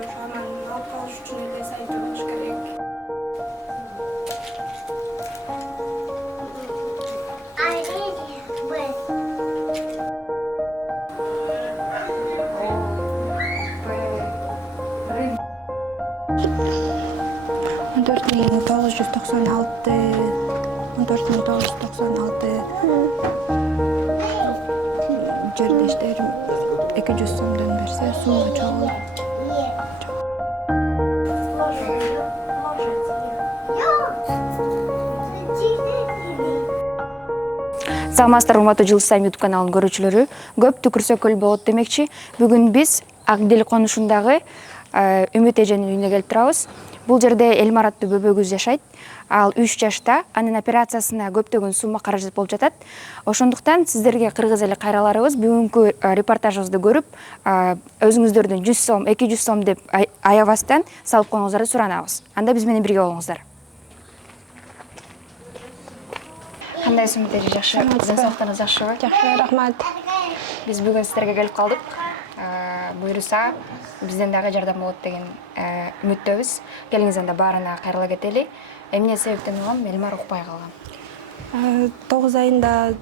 ошо анан алып калыш үчүн эле сайты болуш керек. Он 4996, 14996 жердештерим 200 сомдон берсе сумма чогуу. Саламатсыздар, урматтуу Жылы Сайм YouTube каналынын көрүүчүлөрү. Көп түкүрсө көл болот демекчи. Бүгүн биз Акдил конушундагы Үмүт эженин үйүнө келип турабыз. Бул жерде Элмар аттуу бөбөгүбүз жашайт. Ал 3 жашта. Анын операциясына көптөгөн сумма каражат болуп жатат. Ошондуктан сиздерге кыргыз эле кайраларыбыз бүгүнкү репортажыбызды көрүп, өзүңүздөрдөн 100 сом, 200 сом деп аябастан салып коюңуздарды суранабыз. Анда биз менен бирге болуңуздар. Кандайсың Үмүт эже, жакшы? Денсаулыктарыңыз жакшыбы? Жакшы, рахмат. Биз бүгүн сиздерге келип калдык. Буюрса, бизден дагы жардам болот деген үмүттөбүз. Келиңиз, анда баарына кайрыла кетели. Эмне себептен улам Элмар укпай калган? 9 айында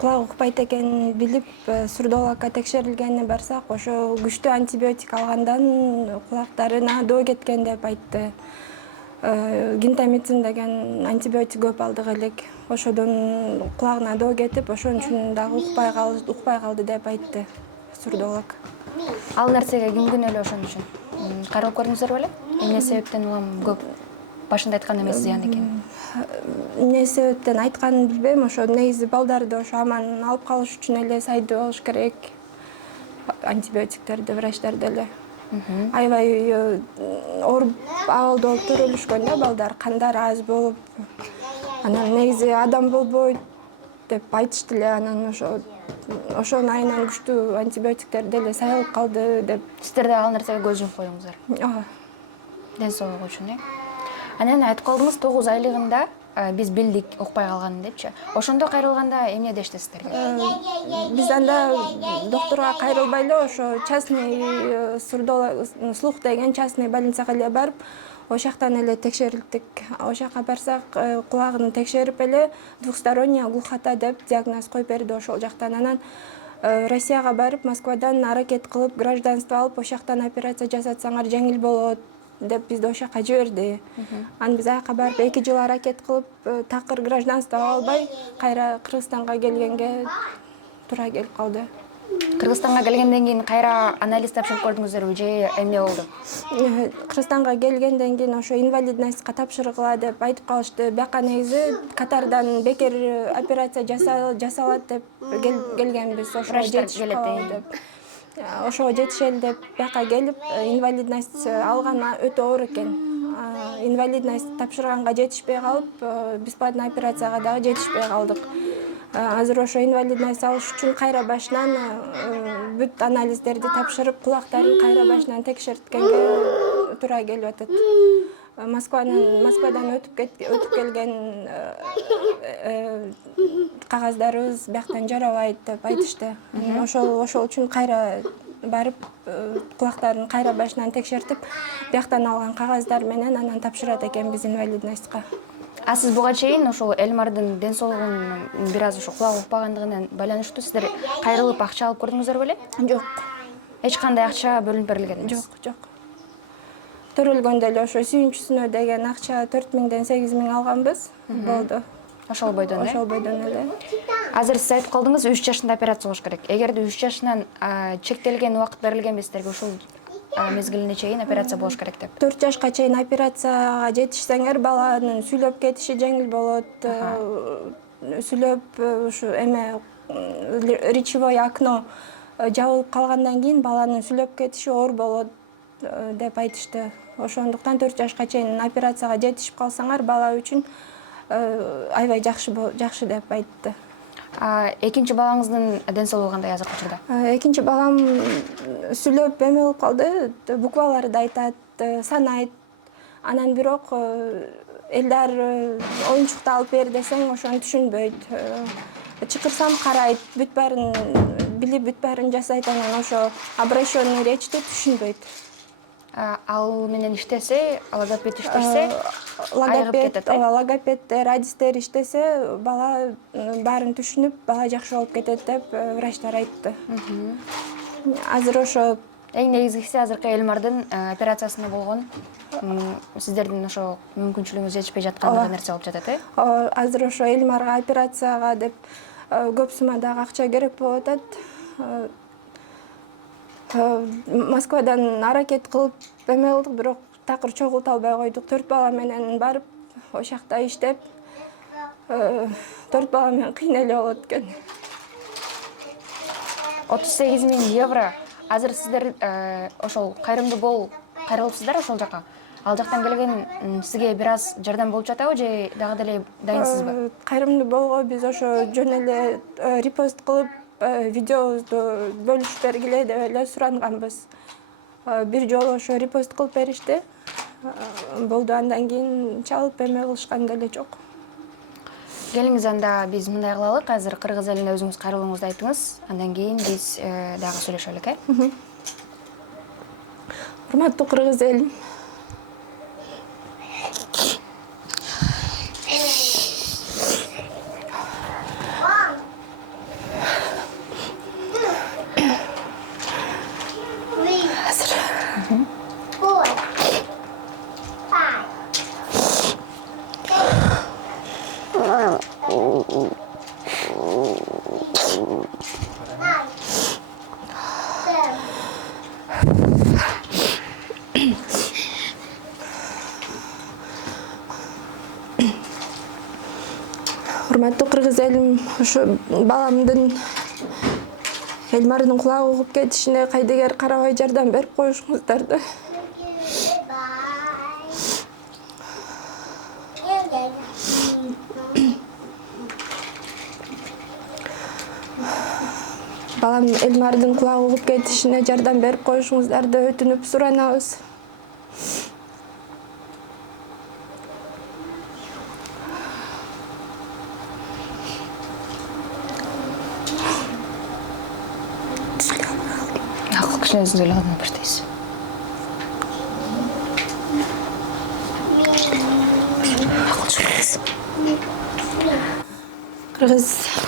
кулагы укпайт экенин билип, сурдоологко текшерилгенине барсак, ошо күчтүү антибиотик алгандан кулактарына доо кеткен деп айтты. Гинтамицин деген антибиотик көп алдык элек. Ошодон кулагына доо кетип, ошон үчүн дагы укпай калды деп айтты сурдоолог. Ал нерсеге ким күнөөлүү ошон үчүн? Каралып көрдүңүздөр беле? Эмне себептен улам көп башында айткан эмес зыян экенин? Эмне себептен айтканын билбейм. Ошо негизи балдарды ошо аман алып калыш үчүн эле сайдуу болуш керек. Антибиотиктерди, врачтар деле. Аябай ооруп абалда болуп төрөлүшкөн да балдар, кандары аз болуп. Анан негизи адам болбойт деп айтышты эле. Анан ошонун айынан күчтүү антибиотиктер деле сайылып калды деп. Сиздер да ал нерсеге көз жумуп коюңуздар. Ооба. Ден соолугу үчүн, Анан айтып калдыңыз, 9 айлыгында биз билдик укпай калганын депчи. Ошондо кайрылганда эмне дешти сиздерге? Биз анда докторго кайрылбай эле ошо частный слух деген частный больницага эле барып, ошол жактан эле текшерилдик. Ошол жака барсак, кулагын текшерип эле двухсторонняя глухота деп диагноз коюп берди ошол жактан. Анан Россияга барып, Москвадан аракет кылып, гражданство алып, ошол жактан операция жасатсаңар жеңил болот деп бизди ошол жака жиберди. Анан биз аяка барып 2 жыл аракет кылып, такыр гражданство албай, кайра Кыргызстанга келгенге туура келип калды. Кыргызстанга келгенден кийин кайра анализ тапшырып көрдүңүздөрбү же эмне болду? Кыргызстанга келгенден кийин ошо инвалидностька тапшыргыла деп айтып калышты. Бияка негизи катардан бекер операция жасалат деп келгенбиз. Ошого жетишип калат деп. Ошого жетишели деп бияка келип, инвалидность алган өтө оор экен. Инвалидность тапшырганга жетишпей калып, бесплатный операцияга дагы жетишпей калдык. Азыр ошо инвалидность алыш үчүн кайра башынан бүт анализдерди тапшырып, кулактарын кайра башынан текшерткенге туура келип атат. Москвадан өтүп келген кагаздарыбыз бияктан жарабайт деп айтышты. Ошол үчүн кайра барып, кулактарын кайра башынан текшертип, бияктан алган кагаздар менен анан тапшырат экенбиз инвалидностька. А сиз буга чейин ошол Элмардын ден соолугунун бир аз ошо кулагы укпагандыгынан байланыштуу сиздер кайрылып акча алып көрдүңүздөр беле? Жок. Эч кандай акча бөлүнүп берилген эмес? Жок. Төрөлгөндө эле ошо сүйүнчүсүнө деген акча 4000ден 8000 алганбыз. Болду. Ошол бойдон эле. Азыр сиз айтып калдыңыз, 3 жашында операция болуш керек. Эгерде 3 жашынан чектелген убакыт берилген сиздерге, ушул мезгилине чейин операция болуш керек деп. 4 жашка чейин операцияга жетишсеңер, баланын сүйлөп кетиши жеңил болот. Сүйлөп ушу речевое окно жабылып калгандан кийин баланын сүйлөп кетиши оор болот деп айтышты. Ошондуктан 4 жашка чейин операцияга жетишип калсаңар, бала үчүн аябай жакшы деп айтты. Экинчи балаңыздын ден соолугу кандай азыркы учурда? Экинчи балам сүйлөп эме болуп калды, букваларды айтат, санайт. Анан бирок элдар оюнчукту алып бер десең, ошону түшүнбөйт. Чакырсам карайт, бүт баарын билип, бүт баарын жасайт, анан ошо обращенный речьти түшүнбөйт. ал менен иштесе, логопед иштесе, айыгып кетет, логопеддер, адистер иштесе, бала баарын түшүнүп, бала жакшы болуп кетет деп врачтар айтты. Азыр ошо эң негизгиси азыркы Элмардын операциясына болгон сиздердин ошо мүмкүнчүлүгүңүз жетишпей жаткандыгы нерсе болуп жатат, азыр ошо Элмарга операцияга деп көп суммадагы акча керек болуп атат. Москвадан аракет кылып эме кылдык, бирок такыр чогулта албай койдук. 4 бала менен барып, ошол жакта иштеп, 4 бала менен кыйын эле болот экен. 38 000 евро. Азыр сиздер ошол кайрылыпсыздар ошол жака. Ал жактан келген сизге бир аз жардам болуп жатабы же дагы деле дайынсызбы? Кайрымдуу болгон биз ошо жөн эле репост кылып, видеобузду бөлүшүп бергиле деп эле суранганбыз. Бир жолу ошо репост кылып беришти. Болду, андан кийин чалып эме кылышкан деле жок. Келиңиз, анда биз мындай кылалык. Азыр кыргыз элине өзүңүз кайрылууңузду айтыңыз. Андан кийин биз дагы сүйлөшөлүк, Урматтуу кыргыз элим, ошо баламдын Элмардын кулагы угуп кетишине кайдыгер карабай жардам берип коюшуңуздарды. Балам Элмардын кулагы угуп кетишине жардам берип коюшуңуздарды өтүнүп суранабыз. Кышын өзүңүз ойлогондон баштайсыз.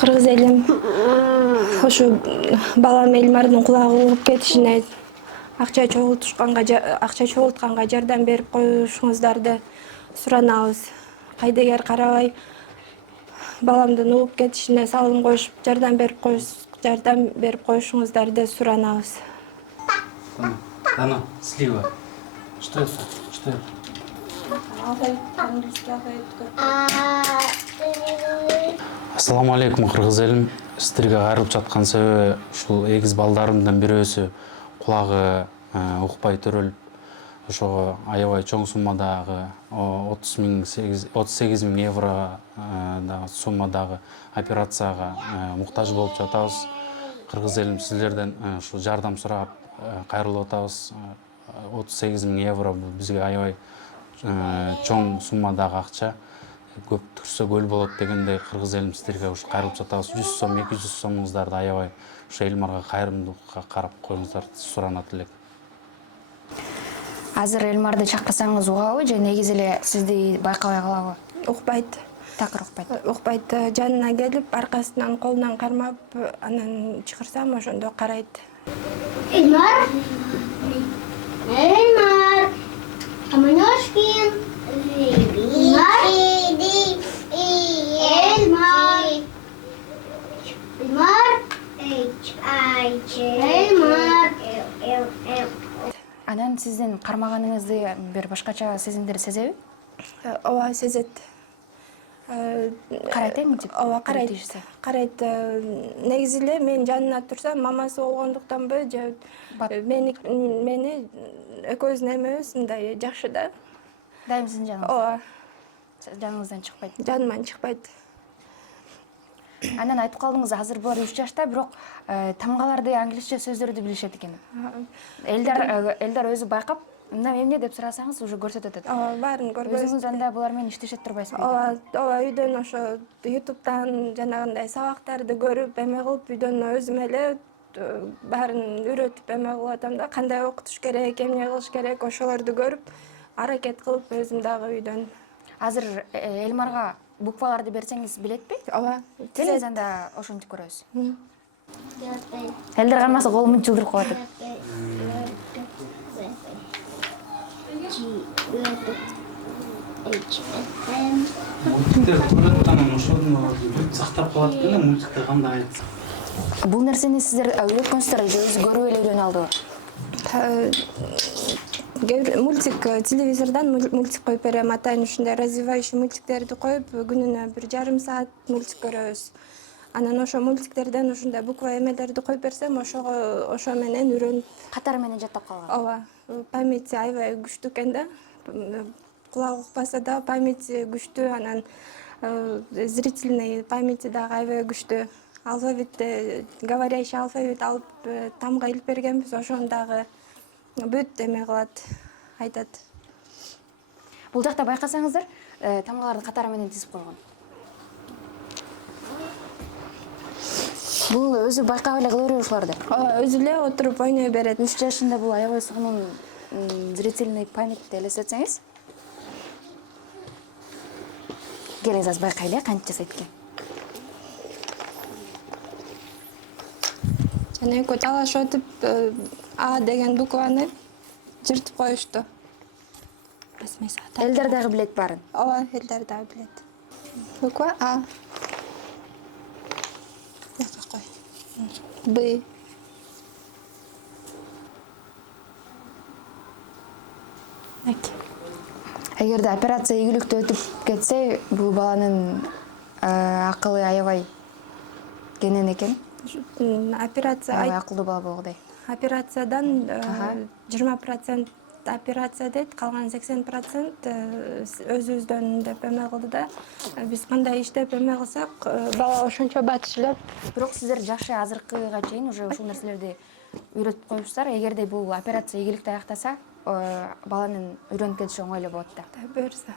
Кыргыз элим, ошо балам Элмардын кулагы угуп кетишине акча чогултканга жардам берип коюшуңуздарды суранабыз. Кайдыгер карабай баламдын угуп кетишине салым коюшуп жардам берип коюшуңуздарды суранабыз. Дана, слива. Что это? Что это? Ассаламу алейкум, кыргыз элим. Сиздерге кайрылып жаткан себеби ушул эгиз балдарымдын бирөөсү кулагы укпай төрөлүп, ошого аябай чоң суммадагы 38 000 евро суммадагы операцияга муктаж болуп жатабыз. Кыргыз элим, сиздерден ушу жардам сурап кайрылып атабыз. 38 000 евро бул бизге аябай чоң суммадагы акча. Көп түрсө көл болот дегендей кыргыз элим сиздерге ушу кайрылып жатабыз. 100 сом, 200 сомуңуздарды аябай ушу Элмарга кайрымдуулукка карап коюңуздарды суранат элек. Азыр Элмарды чакырсаңыз угабы же негизи эле сизди байкабай калабы? Укпайт. Такыр укпайт. Укпайт. Жанына келип, аркасынан колунан кармап, анан чакырсам ошондо карайт. Эльмар? Эльмар! Каманёшкин! Эльмар? Эльмар! Эльмар! Эльмар! Анан сиздин кармаганыңызды бир башкача сезимдер сезеби? Ооба, сезет. Карайт мынтип? Ооба, карайт. Негизи эле мен жанына турсам, мамасы болгондуктанбы же мени экөөбүздүн эмебиз мындай жакшы да. Дайым сиздин жаныңызда? Ооба. Жаныңыздан чыкпайт? Жаныман чыкпайт. Анан айтып калдыңыз, азыр булар 3 жашта, бирок тамгаларды, англисче сөздөрдү билишет экен. Элдар өзү байкап, мына эмне деп сурасаңыз уже көрсөтөт. Ооба, баарын көргөзөт. Өзүңүз анда булар менен иштешет турбайсызбы? Ооба, үйдөн ошо YouTube'дан жанагындай сабактарды көрүп, эме кылып, үйдөн өзүм эле баарын үйрөтүп эме кылып атам да, кандай окутуш керек, эмне кылыш керек, ошолорду көрүп, аракет кылып өзүм дагы үйдөн. Азыр Элмарга букваларды берсеңиз билетпи? Ооба. Келиңиз анда ошентип көрөбүз. 4, Элдер кармаса колум жылдырып калат. Мультиктер көрүп атканын ошону сактап калат экен да, мультикте кандай айтса. Бул нерсени сиздер үйрөткөнсүздөр же өзү көрүп эле үйрөнүп алдыбы? Мультик, телевизордан мультик коюп берем, атайын ушундай развивающий мультиктерди коюп, күнүнө 1,5 саат мультик көрөбүз. Анан ошо мультиктерден ушундай буква эмелерди коюп берсем, ошо менен үйрөнүп. Катары менен жаттап калган. Ооба, памяти аябай күчтүү экен да. Кулак укпаса да памяти күчтүү, анан зрительный памяти дагы аябай күчтүү. Алфавитти, говорящий алфавит алып тамга илип бергенбиз, ошону дагы бүт эме кылат, айтат. Бул жакта байкасаңыздар, тамгаларды катары менен тизип койгон. Бул өзү байкап эле кыла берет ушуларды. Өзү эле отуруп ойной берет. 3 жашында бул аябай сонун зрительный памятьти элестетсеңиз. Келиңиз аз байкайлы, кантип жасайт экен. Жана экөө талашып өтүп, А деген букваны жыртып коюшту. Элдер дагы билет баарын. Ооба, элдер дагы билет. Буква А. Бияка кой. Б. Эгерде операция ийгиликтүү өтүп кетсе, бул баланын акылы аябай кенен экен. Операция Аябай акылдуу бала болгодай. Операциядан 20% операция дейт, калган 80% өзүбүздөн деп эме кылды да. Биз кандай иштеп эме кылсак, бала ошончо батышлап. Бирок сиздер жакшы азыркыга чейин уже ушул нерселерди үйрөтүп коюпсуздар. Эгерде бул операция ийгиликтүү аяктаса, баланын үйрөнүп кетиши оңой эле болот да. Буюрса.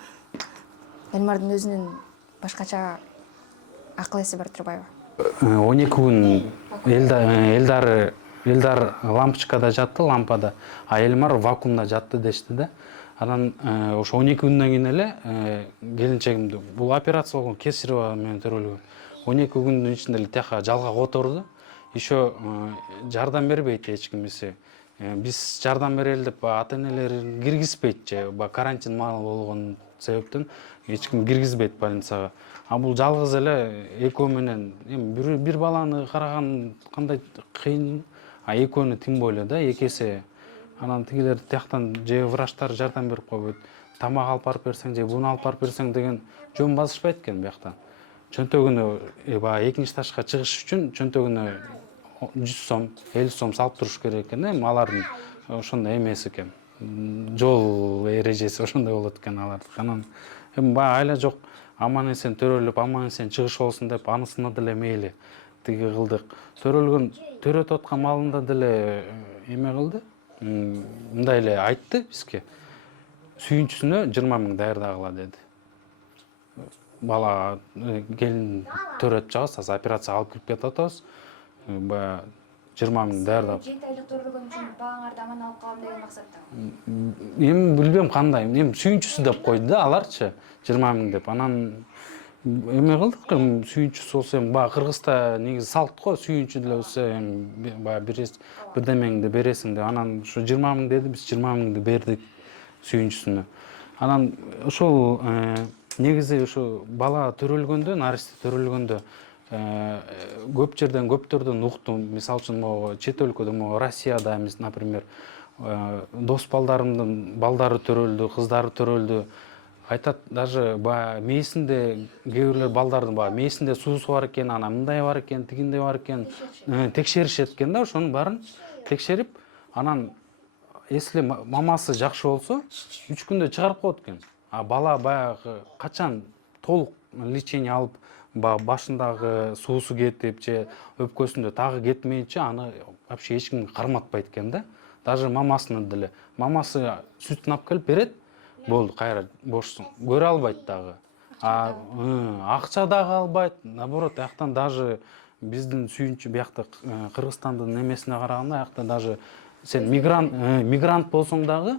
Элмардын өзүнүн башкача акыл эси бар турбайбы? 12 күн Элдар лампочкада жатты, лампада, а Элмар вакуумда жатты дешти да. Анан ошо 12 күндөн кийин эле келинчегимди бул операция болгон кесарево менен төрөлгөн. 12 күндүн ичинде эле тияка жалга которду. Еще жардам бербейт эч ким эсе. Биз жардам берели деп ата-энелер киргизбейт же, карантин маалы болгон себептен эч ким киргизбейт больницага. А бул жалгыз эле экөө менен бир баланы караган кандай кыйын, а экөөнү тим более да, эки эсе. Анан тигилер тияктан же врачтар жардам берип койбойт. Тамак алып барып берсең же буну алып барып берсең деген жөн басышпайт экен бияктан. Чөнтөгүнө экинчи этажга чыгыш үчүн чөнтөгүнө 100 сом, 50 сом салып туруш керек экен. Алардын ошондой эмеси экен. Жол эрежеси ошондой болот экен алардын. Анан айла жок, аман эсен төрөлүп, аман эсен чыгыш болсун деп анысына деле мейли тиги кылдык. Төрөтүп аткан маалында деле эме кылды. Мындай эле айтты бизге. Сүйүнчүсүнө 20 000 даярдагыла деди. Бала келин төрөтүп чыгабыз, азыр операция алып кирип кетип атабыз. 20 000 даярдап. 7 айлык төрөлгөн үчүн балаңарды аман алып калам деген максатта. Эми билбем кандай. Эми сүйүнчүсү деп койду да аларчы 20 000 деп. Анан эме кылдык, сүйүнчүсү болсо эми Кыргызда негизи салт го, сүйүнчү деле болсо эми бирдемеңди бересиң деп. Анан ушу 20 000 деди, биз 20 000 бердик сүйүнчүсүнө. Анан ошол негизи ушу бала төрөлгөндө, наристе төрөлгөндө көп жерден көптөрдөн уктум. Мисалы үчүн могу чет өлкөдө, могу Россияда, например, дос балдарымдын балдары төрөлдү, кыздары төрөлдү. Айтат, даже мээсинде кээ бирлер балдардын мээсинде суусу бар экен, анан мындай бар экен, тигиндей бар экен, текшеришет экен да, ошонун баарын текшерип, анан если мамасы жакшы болсо 3 күндө чыгарып коет экен. А бала баягы качан толук лечение алып, башындагы суусу кетип же өпкөсүндө тагы кетмейинче аны вообще эч ким карматпайт экен да. Даже мамасына деле. Мамасы сүтүн алып келип берет, болду, кайра бошсуң. Көрө албайт дагы. Акча дагы албайт. Наоборот, аяктан даже биздин сүйүнчү биякта Кыргызстандын эмесине караганда аякта даже сен мигрант болсоң дагы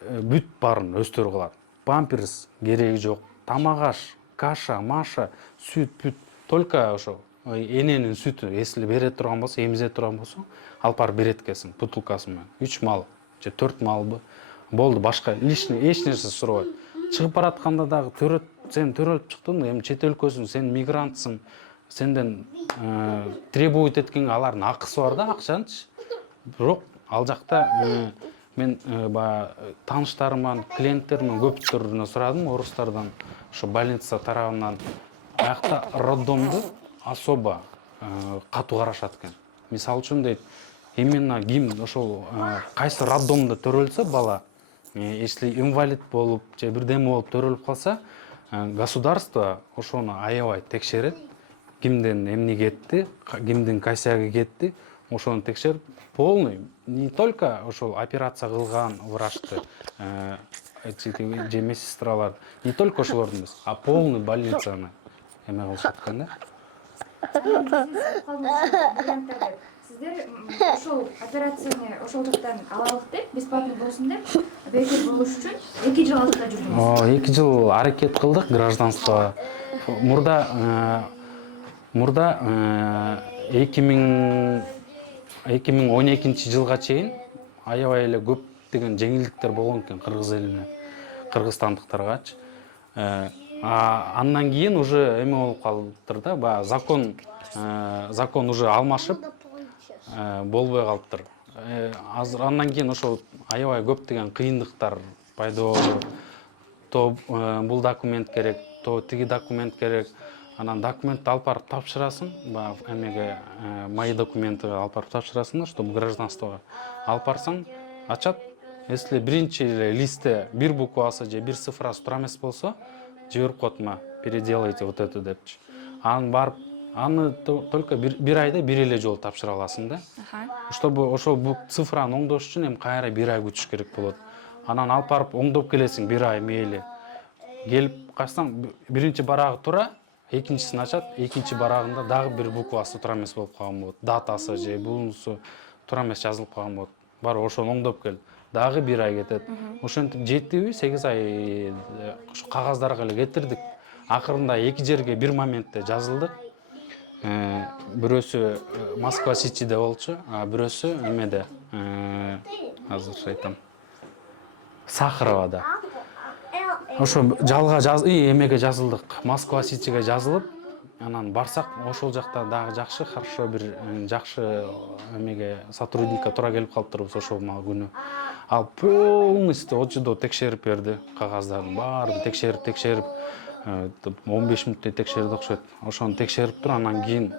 бүт баарын өздөрү кылат. Памперс кереги жок, тамак аш, каша, маша, сүт, бүт только ошо эненин сүтү эсли бере турган болсо, эмизе турган болсо, алып барып берет экенсиң бутылкасы менен. 3 мал же 4 малбы. Болду, башка лишний эч нерсе сурабайт. Чыгып баратканда дагы сен төрөлүп чыктың, эми чет өлкөсүң, сен мигрантсың. Сенден требует эткенге алардын акысы бар да, акчанчы. Бирок ал жакта мен тааныштарымдан, клиенттеримден көптөрүнө сурадым, орустардан, ошо больница тарабынан. Аякта роддомду особо катуу карашат экен. Мисалы үчүн дейт, именно ким ошол кайсы роддомдо төрөлсө бала, если инвалид болуп же бирдеме болуп төрөлүп калса, государство ошону аябай текшерет. Кимден эмне кетти, кимдин косяги кетти, ошону текшерип, полный, не только ошол операция кылган врачты, же медсестралар, не только ошолордун эмес, а полный больницаны эме кылышат экен да. Сиздер ошол операцияны ошол жактан алалык деп, бесплатный болсун деп, бекер болуш үчүн 2 жыл алдыда жүрдүңүз. 2 жыл аракет кылдык гражданство. Мурда 2012 жылга чейин аябай эле көп деген жеңилдиктер болгон экен кыргыз элине, кыргызстандыктаргачы. Андан кийин уже эме болуп калыптыр да, закон уже алмашып болбой калыптыр. Азыр андан кийин ошо аябай көп деген кыйындыктар пайда болду. То бул документ керек, то тиги документ керек. Анан документти алып барып тапшырасың, эмеге мои документи алып барып тапшырасың, чтобы гражданствого алып барсаң, ачат. Если биринчи листте бир буквасы же бир цифрасы тура эмес болсо, жиберип коет, переделайте вот это депчи. Аны только бир айда бир эле жолу тапшыра аласың да. Чтобы ошол бул цифраны оңдош үчүн эми кайра бир ай күтүш керек болот. Анан алып барып оңдоп келесиң бир ай мейли. Келип качсаң, биринчи барагы тура, экинчисин ачат, экинчи барагында дагы бир буквасы тура эмес болуп калган болот. Датасы же бунусу тура эмес жазылып калган болот. Барып ошону оңдоп кел. Дагы бир ай кетет. Ошентип 7-8 ай ушу кагаздарга эле кетирдик. Акырында 2 жерге бир моментте жазылдык. Бирөөсү Москва Ситиде болчу, а бирөөсү эмеде, азыр айтам, Сахаровада. Ошо жалга эмеге жазылдык, Москва Ситиге жазылып, анан барсак, ошол жакта дагы жакшы, хорошо бир жакшы эмеге сотрудникка туура келип калыптырбыз ошол күнү. Ал полностью очудо текшерип берди, кагаздардын баарын текшерип 15 мүнөттөй текшерди окшойт. Ошону текшерип туруп, анан кийин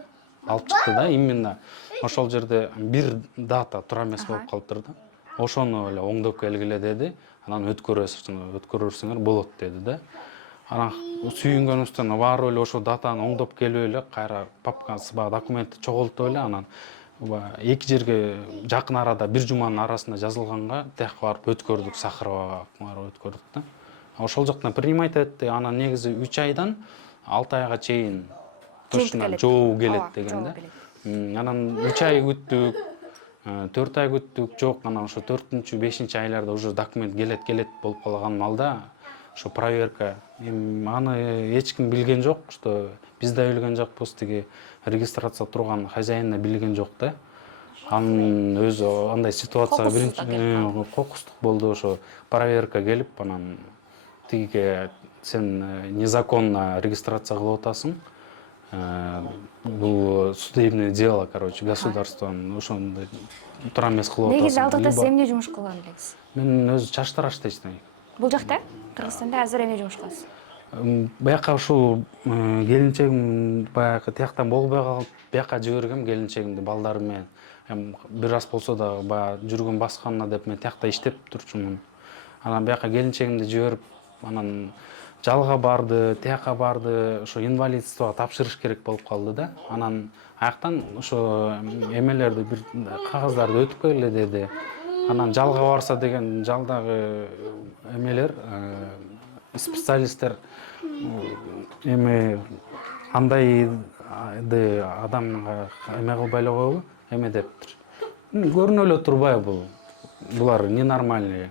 алып чыкты да, именно ошол жерде бир дата туура эмес болуп калыптыр да. Ошону эле оңдоп келгиле деди. Анан өткөрүрсүңөр болот деди да. Анан сүйүнгөнүбүздөн барып эле ошол датаны оңдоп келип эле, кайра папкасы документти чогултуп эле, анан 2 жерге жакын арада бир жуманын арасында жазылганга тияка барып өткөрдүк, Сахаровага барып өткөрдүк да. Ошол жактан принимать этти, анан негизи 3 айдан 6 айга чейин точно жообу келет деген да. Анан 3 ай күттүк, 4 ай күттүк, жок, анан ошо 4-5 айларда уже документ келет болуп калган малда, ошо проверка, аны эч ким билген жок, что биз да билген жокпуз, тиги регистрация турган хозяин да билген жок да. Анын өзү андай ситуация биринчи кокустук болду, ошо проверка келип, анан тиге сен незаконно регистрация кылып атасың. Бул судебное дело, короче, государствонун ошондой туура эмес кылып атасың. Негизи алдыда сиз эмне жумуш кылган элеңиз? Мен өзү чачтар иштейм. Бул жакта, Кыргызстанда азыр эмне жумуш кыласыз? Бияка ушул келинчегим баягы тияктан болбой калып, бияка жибергем келинчегимди балдарым менен. Бир аз болсо да баягы жүргөн басканына деп мен тиякта иштеп турчумун. Анан бияка келинчегимди жиберип, анан жалга барды, тияка барды, ошо инвалидствого тапшырыш керек болуп калды да. Анан аяктан ошо эмелерди бир кагаздарды өтүп келе деди. Анан жалга барса деген жалдагы эмелер, специалисттер эме андай адамга эме кылбай эле коебу, эме дептир. Көрүнө эле турбай булар ненормальный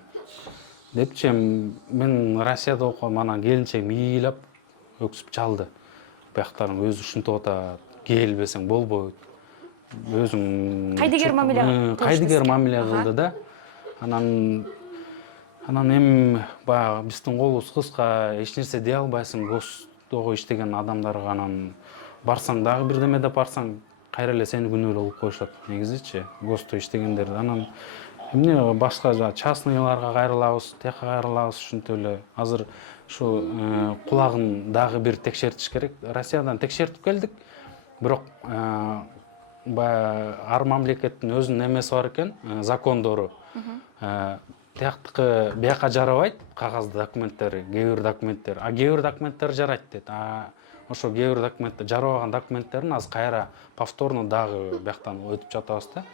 депчи. Мен Россияда окугам, анан келинчегим ыйлап өксүп чалды. Бияктарың өзү ушинтип атат, келбесең болбойт. Өзүң Кайдыгер мамиле кайдыгер мамиле кылды да. Анан эми баягы биздин колубуз кыска, эч нерсе дей албайсың. Гостого иштеген адамдарга анан барсаң дагы бирдеме деп барсаң, кайра эле сени күнөөлүү кылып коюшат негизичи. Госто иштегендерди. Анан эмне башка частныйларга кайрылабыз, тияка кайрылабыз ушинтип эле. Азыр ушу кулагын дагы бир текшертиш керек. Россиядан текшертип келдик. Бирок баягы ар мамлекеттин өзүнүн эмеси бар экен, закондору. Тияктыкы бияка жарабайт, кагазды документтери, кээ бир документтер. А кээ бир документтер жарайт дейт. Ошо кээ бир документтер жарабаган документтерин азыр кайра повторно дагы бияктан өтүп жатабыз да.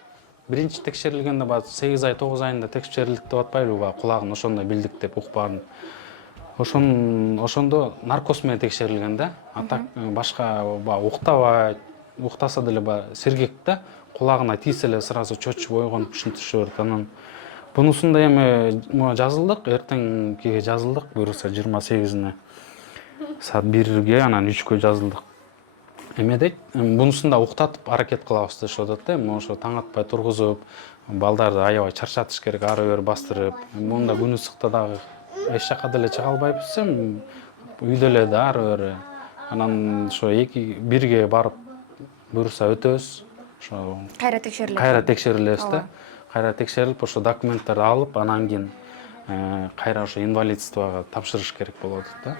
Биринчи текшерилгенде баягы 8 ай 9 айында текшерилдик деп атпайлыбы, баягы кулагын ошондой билдик деп укпадым. Ошондо наркоз менен текшерилген да. А так башка баягы уктабайт, уктаса деле баягы сергек да. Кулагына тийсе эле сразу чочуп ойгонуп ушинтише берет. Анан бунусунда эми жазылдык, эртеңкиге жазылдык, буюрса 28-ине саат 1-ге, анан 3-кө жазылдык. Эме дейт, бунусунда уктатып аракет кылабыз дешип атат да. Эми ошо таң атпай тургузуп, балдарды аябай чарчатыш керек, ары-бери бастырып. Мында күн ысыкта дагы эч жака деле чыга албайбыз, үйдө эле да ары-бери. Анан ошо 1-ге барып буюрса өтөбүз. Ошо Кайра текшерилет. Кайра текшерилебиз да. Кайра текшерилип, ошо документтерди алып, анан кийин кайра ошо инвалидствого тапшырыш керек болуп атат да.